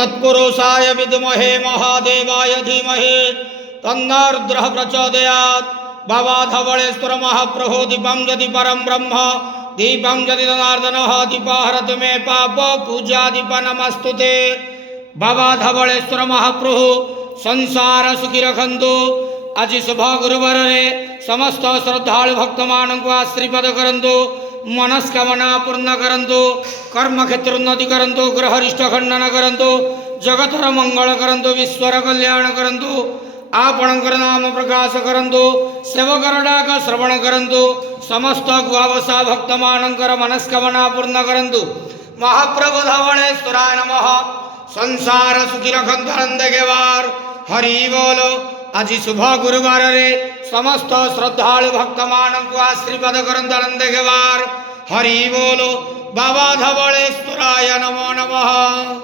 तत्पुरुषाय विद्महे महादेवाय धीमहि तन्नो रुद्रः प्रचोदयात्। बाबा धवलेश्वर महाप्रभु दीपं यदि परम ब्रह्म दीपं यदि जनार्दनः दीपहरतु मे पाप पूजा दीप नमस्तुते। बाबा धवलेश्वर महाप्रभु संसार सुखी रखंतु। आज शुभ गुरुवार रे समस्त श्रद्धालु भक्त मानक आशीर्वाद करंतु, मनस्कामना पूर्ण करंतु, कर्म क्षेत्र उन्नति करंतु, ग्रहरिष्ठ खंडन करंतु, जगतर मंगल करंतु, विश्वर कल्याण करंतु, आपणकर नाम प्रकाश करंतु, सेवकर डाक श्रवण करंतु, समस्त गुआवसा भक्त मानकर मनस्कामना पूर्ण करंतु। महाप्रभु धवलेश्वराय नमः। संसार सुखी रखंतु आनंद के वार। हरि बोलो। आज शुभ गुरुवार रे समस्त श्रद्धालु भक्त मानक आशीर्वाद करंतु आनंद के वार। हरि बोलो। बाबा धवलेश्वराय नमो नमः।